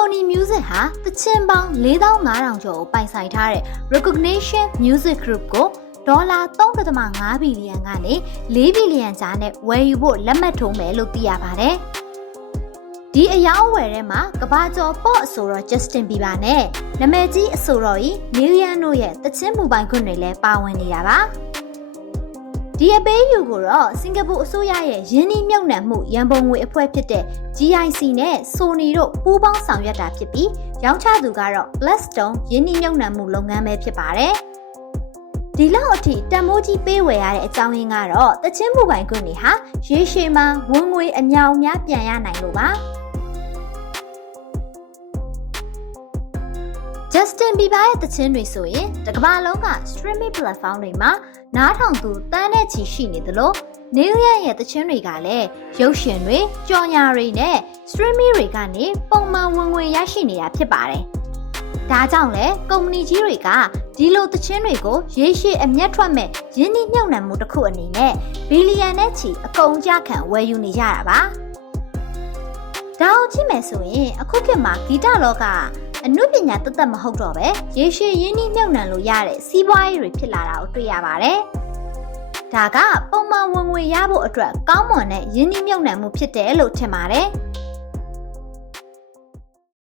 Sony Music ဟာတချင်းပေါင်း4500ကျော်ကိုပိုင်ဆိုင်ထားတဲ့ Recognition Music Group ကိုဒေါ်လာ 3.5 ဘီလီယံကနေ4ဘီလီယံကြားနဲ့ဝယ်ယူဖို့လက်မှတ်ထိုးမယ်လို့သိရပါတယ်။ဒီအယောင်းဝယ်ထဲမှာကဘာကျော်ပေါ့အဆိုတော် Justin Bieber နဲ့နာမည်ကြီးအဆိုတော်ကြီး Million တို့ရဲ့တချင်းမူပိုင်ခွင့်တွေလည်းပါဝင်နေတာပါ။ဒီအပေးယူကိုတော့စင်ကာပူအစိုးရရဲ့ယင်းနှီးမြှုပ်နှံမှုရန်ပုံငွေအဖွဲ့ဖြစ်တဲ့ GIC နဲ့ Sony တို့ပူးပေါင်းဆောင်ရွက်တာဖြစ်ပြီးရောင်းချသူကတော့ Blackstone ယင်းနှီးမြှုပ်နှံမှုလုပ်ငန်းပဲဖြစ်ပါတယ်။ဒီလောက်အထိတန်မိုးကြီးပေးဝယ်ရတဲ့အကြောင်းရင်းကတော့တချင်းမူပိုင်ခွင့်တွေဟာရေရှည်မှာဝင်ငွေအမြောက်အများပြန်ရနိုင်လို့ပါ။ Justin Bieber ရဲ့တချင်းတွေဆိုရင်တစ်ကမ္ဘာလုံးက streaming platform တွေမှာနားထောင်သူတန်းနဲ့ချီရှိနေသလို Million ရဲ့တချင်းတွေကလည်းရုပ်ရှင်တွေကြော်ညာတွေနဲ့ streaming တွေကနေပုံမှန်ဝင်ငွေရရှိနေတာဖြစ်ပါတယ်။ဒါကြောင့်လဲကုမ္ပဏီကြီးတွေကဒီလိုတချင်းတွေကိုရေရှည်အမျက်ထွက်မဲ့ယင်းနှိမ့်မြုပ်နှံမှုတစ်ခုအနေနဲ့ဘီလီယံနဲ့ချီအကုန်အကျခံဝယ်ယူနေကြတာပါ။ဒါအောင်ကြည့်မယ်ဆိုရင်အခုခေတ်မှာဂီတလောကအနုပညာတသက်မဟုတ်တော့ပဲရေရှည်ရင်းနှီးမြှုပ်နှံလို့ရတဲ့စီးပွားရေးတွေဖြစ်လာတာကိုတွေ့ရပါတယ်။ဒါကပုံမှန်ဝင်ငွေရဖို့အတွက်ကောင်းမွန်တဲ့ရင်းနှီးမြှုပ်နှံမှုဖြစ်တယ်လို့ထင်ပါတယ်။